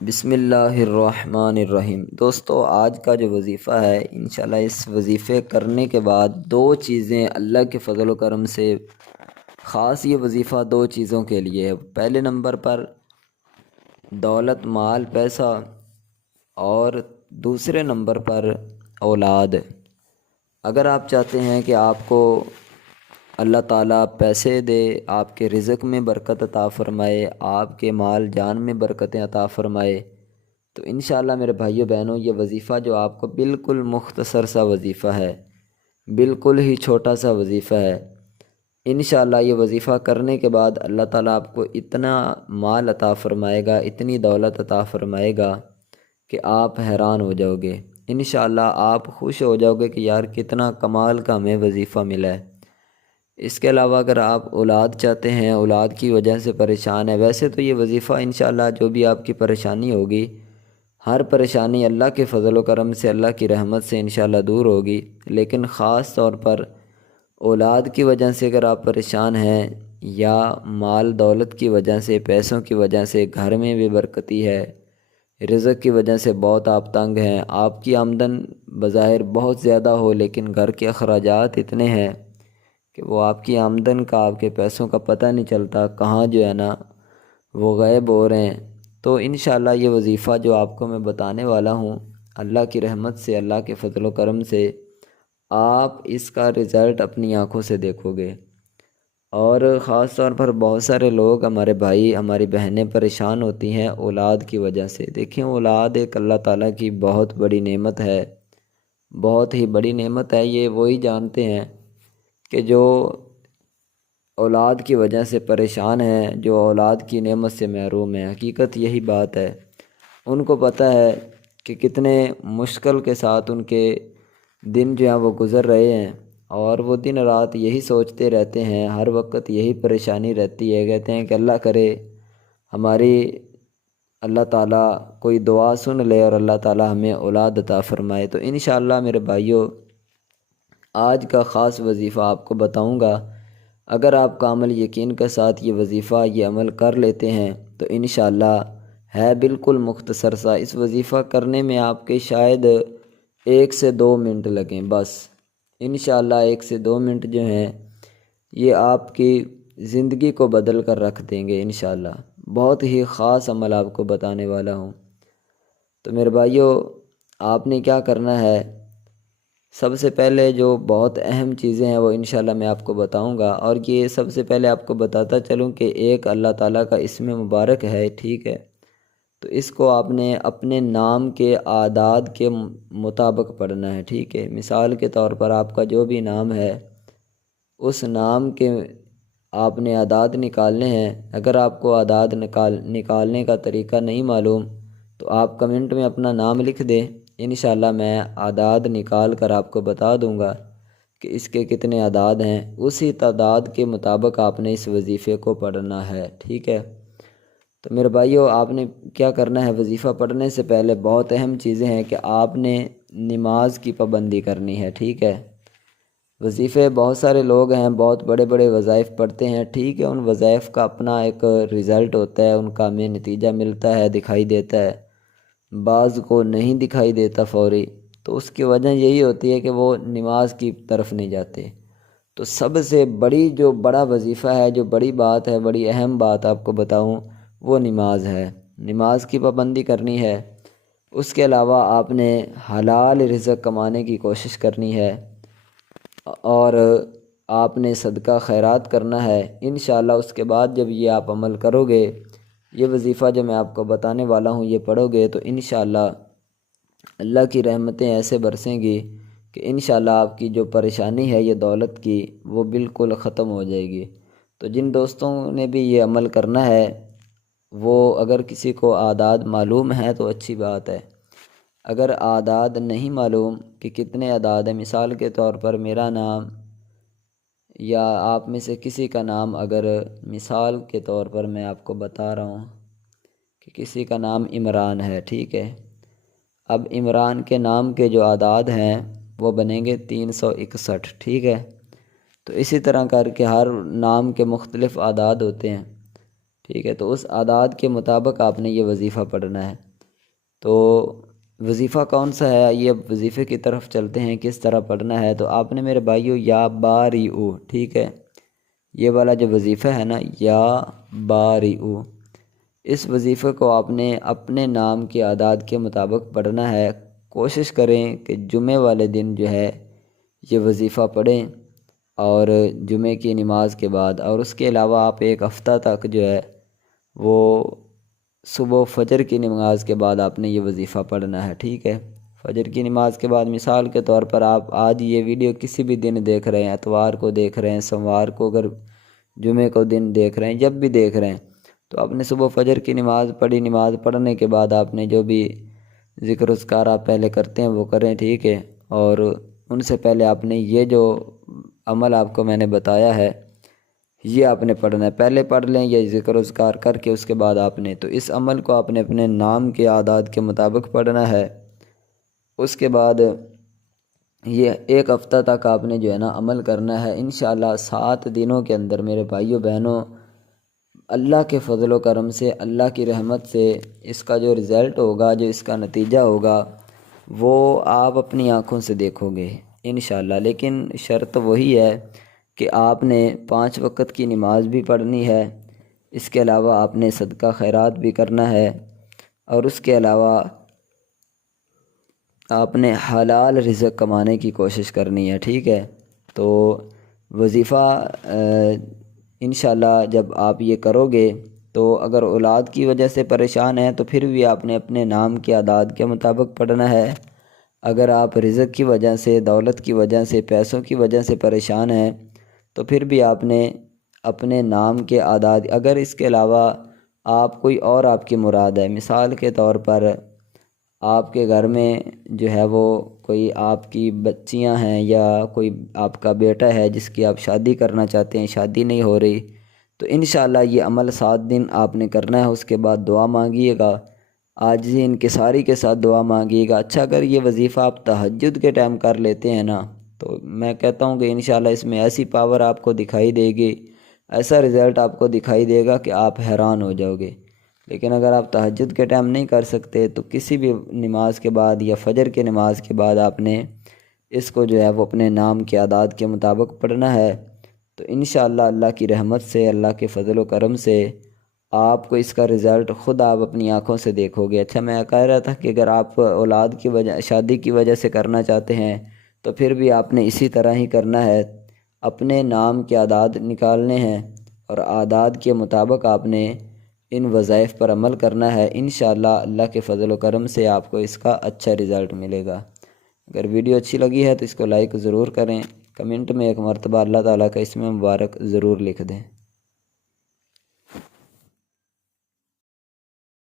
بسم اللہ الرحمن الرحیم۔ دوستو، آج کا جو وظیفہ ہے انشاءاللہ اس وظیفے کرنے کے بعد دو چیزیں اللہ کے فضل و کرم سے خاص، یہ وظیفہ دو چیزوں کے لیے ہے۔ پہلے نمبر پر دولت، مال، پیسہ، اور دوسرے نمبر پر اولاد۔ اگر آپ چاہتے ہیں کہ آپ کو اللہ تعالیٰ پیسے دے، آپ کے رزق میں برکت عطا فرمائے، آپ کے مال جان میں برکتیں عطا فرمائے، تو انشاءاللہ میرے بھائیو بہنوں، یہ وظیفہ جو آپ کو بالکل مختصر سا وظیفہ ہے، بالکل ہی چھوٹا سا وظیفہ ہے۔ انشاءاللہ یہ وظیفہ کرنے کے بعد اللہ تعالیٰ آپ کو اتنا مال عطا فرمائے گا، اتنی دولت عطا فرمائے گا کہ آپ حیران ہو جاؤ گے۔ انشاءاللہ آپ خوش ہو جاؤ گے کہ یار کتنا کمال کا ہمیں وظیفہ ملا ہے۔ اس کے علاوہ اگر آپ اولاد چاہتے ہیں، اولاد کی وجہ سے پریشان ہے، ویسے تو یہ وظیفہ انشاءاللہ جو بھی آپ کی پریشانی ہوگی، ہر پریشانی اللہ کے فضل و کرم سے، اللہ کی رحمت سے انشاءاللہ دور ہوگی، لیکن خاص طور پر اولاد کی وجہ سے اگر آپ پریشان ہیں، یا مال دولت کی وجہ سے، پیسوں کی وجہ سے گھر میں بے برکتی ہے، رزق کی وجہ سے بہت آپ تنگ ہیں، آپ کی آمدن بظاہر بہت زیادہ ہو لیکن گھر کے اخراجات اتنے ہیں کہ وہ آپ کی آمدن کا، آپ کے پیسوں کا پتہ نہیں چلتا، کہاں جو ہے نا وہ غائب ہو رہے ہیں، تو انشاءاللہ یہ وظیفہ جو آپ کو میں بتانے والا ہوں، اللہ کی رحمت سے، اللہ کے فضل و کرم سے آپ اس کا رزلٹ اپنی آنکھوں سے دیکھو گے۔ اور خاص طور پر بہت سارے لوگ، ہمارے بھائی، ہماری بہنیں پریشان ہوتی ہیں اولاد کی وجہ سے۔ دیکھیں، اولاد ایک اللہ تعالیٰ کی بہت بڑی نعمت ہے، بہت ہی بڑی نعمت ہے۔ یہ وہی جانتے ہیں کہ جو اولاد کی وجہ سے پریشان ہیں، جو اولاد کی نعمت سے محروم ہیں، حقیقت یہی بات ہے۔ ان کو پتہ ہے کہ کتنے مشکل کے ساتھ ان کے دن جو ہیں وہ گزر رہے ہیں، اور وہ دن رات یہی سوچتے رہتے ہیں، ہر وقت یہی پریشانی رہتی ہے۔ کہتے ہیں کہ اللہ کرے ہماری اللہ تعالیٰ کوئی دعا سن لے اور اللہ تعالیٰ ہمیں اولاد عطا فرمائے۔ تو انشاءاللہ میرے بھائیوں، آج کا خاص وظیفہ آپ کو بتاؤں گا۔ اگر آپ کامل یقین کے ساتھ یہ وظیفہ، یہ عمل کر لیتے ہیں تو انشاءاللہ ہے بالکل مختصر سا۔ اس وظیفہ کرنے میں آپ کے شاید 1 سے 2 منٹ لگیں بس۔ انشاءاللہ 1 سے 2 منٹ جو ہیں یہ آپ کی زندگی کو بدل کر رکھ دیں گے انشاءاللہ۔ بہت ہی خاص عمل آپ کو بتانے والا ہوں۔ تو میرے بھائیوں، آپ نے کیا کرنا ہے، سب سے پہلے جو بہت اہم چیزیں ہیں وہ انشاءاللہ میں آپ کو بتاؤں گا، اور یہ سب سے پہلے آپ کو بتاتا چلوں کہ ایک اللہ تعالیٰ کا اسم مبارک ہے، ٹھیک ہے؟ تو اس کو آپ نے اپنے نام کے اعداد کے مطابق پڑھنا ہے، ٹھیک ہے؟ مثال کے طور پر آپ کا جو بھی نام ہے، اس نام کے آپ نے اعداد نکالنے ہیں۔ اگر آپ کو اعداد نکالنے کا طریقہ نہیں معلوم تو آپ کمنٹ میں اپنا نام لکھ دیں، انشاءاللہ میں اعداد نکال کر آپ کو بتا دوں گا کہ اس کے کتنے اعداد ہیں۔ اسی تعداد کے مطابق آپ نے اس وظیفے کو پڑھنا ہے، ٹھیک ہے؟ تو میرے بھائیو، آپ نے کیا کرنا ہے، وظیفہ پڑھنے سے پہلے بہت اہم چیزیں ہیں کہ آپ نے نماز کی پابندی کرنی ہے، ٹھیک ہے؟ وظیفے بہت سارے لوگ ہیں، بہت بڑے بڑے وظائف پڑھتے ہیں، ٹھیک ہے؟ ان وظائف کا اپنا ایک رزلٹ ہوتا ہے، ان کا ہمیں نتیجہ ملتا ہے، دکھائی دیتا ہے، بعض کو نہیں دکھائی دیتا فوری۔ تو اس کی وجہ یہی ہوتی ہے کہ وہ نماز کی طرف نہیں جاتے۔ تو سب سے بڑی جو بڑا وظیفہ ہے، جو بڑی بات ہے، بڑی اہم بات آپ کو بتاؤں، وہ نماز ہے۔ نماز کی پابندی کرنی ہے۔ اس کے علاوہ آپ نے حلال رزق کمانے کی کوشش کرنی ہے، اور آپ نے صدقہ خیرات کرنا ہے انشاءاللہ۔ اس کے بعد جب یہ آپ عمل کرو گے، یہ وظیفہ جو میں آپ کو بتانے والا ہوں یہ پڑھو گے، تو انشاءاللہ اللہ کی رحمتیں ایسے برسیں گی کہ انشاءاللہ آپ کی جو پریشانی ہے یہ دولت کی، وہ بالکل ختم ہو جائے گی۔ تو جن دوستوں نے بھی یہ عمل کرنا ہے، وہ اگر کسی کو اعداد معلوم ہے تو اچھی بات ہے۔ اگر اعداد نہیں معلوم کہ کتنے اعداد ہیں، مثال کے طور پر میرا نام یا آپ میں سے کسی کا نام، اگر مثال کے طور پر میں آپ کو بتا رہا ہوں کہ کسی کا نام عمران ہے، ٹھیک ہے؟ اب عمران کے نام کے جو اعداد ہیں وہ بنیں گے 361، ٹھیک ہے؟ تو اسی طرح کر کے ہر نام کے مختلف اعداد ہوتے ہیں، ٹھیک ہے؟ تو اس اعداد کے مطابق آپ نے یہ وظیفہ پڑھنا ہے۔ تو وظیفہ کون سا ہے؟ آئیے اب وظیفے کی طرف چلتے ہیں، کس طرح پڑھنا ہے۔ تو آپ نے میرے بھائیو یا باری ٹھیک ہے، یہ والا جو وظیفہ ہے نا یا باری، اس وظیفے کو آپ نے اپنے نام کے اعداد کے مطابق پڑھنا ہے۔ کوشش کریں کہ جمعے والے دن جو ہے یہ وظیفہ پڑھیں، اور جمعے کی نماز کے بعد، اور اس کے علاوہ آپ ایک ہفتہ تک جو ہے وہ صبح فجر کی نماز کے بعد آپ نے یہ وظیفہ پڑھنا ہے، ٹھیک ہے۔ فجر کی نماز کے بعد مثال کے طور پر آپ آج یہ ویڈیو کسی بھی دن دیکھ رہے ہیں، اتوار کو دیکھ رہے ہیں، سوموار کو، اگر جمعے کو دن دیکھ رہے ہیں، جب بھی دیکھ رہے ہیں، تو آپ نے صبح فجر کی نماز پڑھی، نماز پڑھنے کے بعد آپ نے جو بھی ذکر اذکار آپ پہلے کرتے ہیں وہ کریں، ٹھیک ہے۔ اور ان سے پہلے آپ نے یہ جو عمل آپ کو میں نے بتایا ہے یہ آپ نے پڑھنا ہے، پہلے پڑھ لیں یہ ذکر اذکار کر کے، اس کے بعد آپ نے تو اس عمل کو آپ نے اپنے نام کے اعداد کے مطابق پڑھنا ہے۔ اس کے بعد یہ ایک ہفتہ تک آپ نے جو ہے نا عمل کرنا ہے، انشاءاللہ 7 دنوں کے اندر میرے بھائیوں بہنوں، اللہ کے فضل و کرم سے، اللہ کی رحمت سے، اس کا جو رزلٹ ہوگا، جو اس کا نتیجہ ہوگا، وہ آپ اپنی آنکھوں سے دیکھو گے انشاءاللہ۔ لیکن شرط وہی ہے کہ آپ نے 5 وقت کی نماز بھی پڑھنی ہے، اس کے علاوہ آپ نے صدقہ خیرات بھی کرنا ہے، اور اس کے علاوہ آپ نے حلال رزق کمانے کی کوشش کرنی ہے، ٹھیک ہے۔ تو وظیفہ انشاءاللہ جب آپ یہ کرو گے تو اگر اولاد کی وجہ سے پریشان ہیں تو پھر بھی آپ نے اپنے نام کے اعداد کے مطابق پڑھنا ہے۔ اگر آپ رزق کی وجہ سے، دولت کی وجہ سے، پیسوں کی وجہ سے پریشان ہیں تو پھر بھی آپ نے اپنے نام کے اعداد، اگر اس کے علاوہ آپ کوئی اور آپ کی مراد ہے، مثال کے طور پر آپ کے گھر میں جو ہے وہ کوئی آپ کی بچیاں ہیں یا کوئی آپ کا بیٹا ہے جس کی آپ شادی کرنا چاہتے ہیں، شادی نہیں ہو رہی، تو انشاءاللہ یہ عمل 7 دن آپ نے کرنا ہے۔ اس کے بعد دعا مانگیے گا، عاجزی انکساری کے ساتھ دعا مانگیے گا۔ اچھا اگر یہ وظیفہ آپ تہجد کے ٹائم کر لیتے ہیں نا تو میں کہتا ہوں کہ انشاءاللہ اس میں ایسی پاور آپ کو دکھائی دے گی، ایسا رزلٹ آپ کو دکھائی دے گا کہ آپ حیران ہو جاؤ گے۔ لیکن اگر آپ تہجد کے ٹائم نہیں کر سکتے تو کسی بھی نماز کے بعد یا فجر کی نماز کے بعد آپ نے اس کو جو ہے وہ اپنے نام کے اعداد کے مطابق پڑھنا ہے۔ تو انشاءاللہ اللہ کی رحمت سے، اللہ کے فضل و کرم سے آپ کو اس کا رزلٹ خود آپ اپنی آنکھوں سے دیکھو گے۔ اچھا میں کہہ رہا تھا کہ اگر آپ اولاد کی وجہ، شادی کی وجہ سے کرنا چاہتے ہیں تو پھر بھی آپ نے اسی طرح ہی کرنا ہے، اپنے نام کے اعداد نکالنے ہیں اور اعداد کے مطابق آپ نے ان وظائف پر عمل کرنا ہے۔ انشاءاللہ اللہ کے فضل و کرم سے آپ کو اس کا اچھا رزلٹ ملے گا۔ اگر ویڈیو اچھی لگی ہے تو اس کو لائک ضرور کریں، کمنٹ میں ایک مرتبہ اللہ تعالیٰ کا اسم مبارک ضرور لکھ دیں۔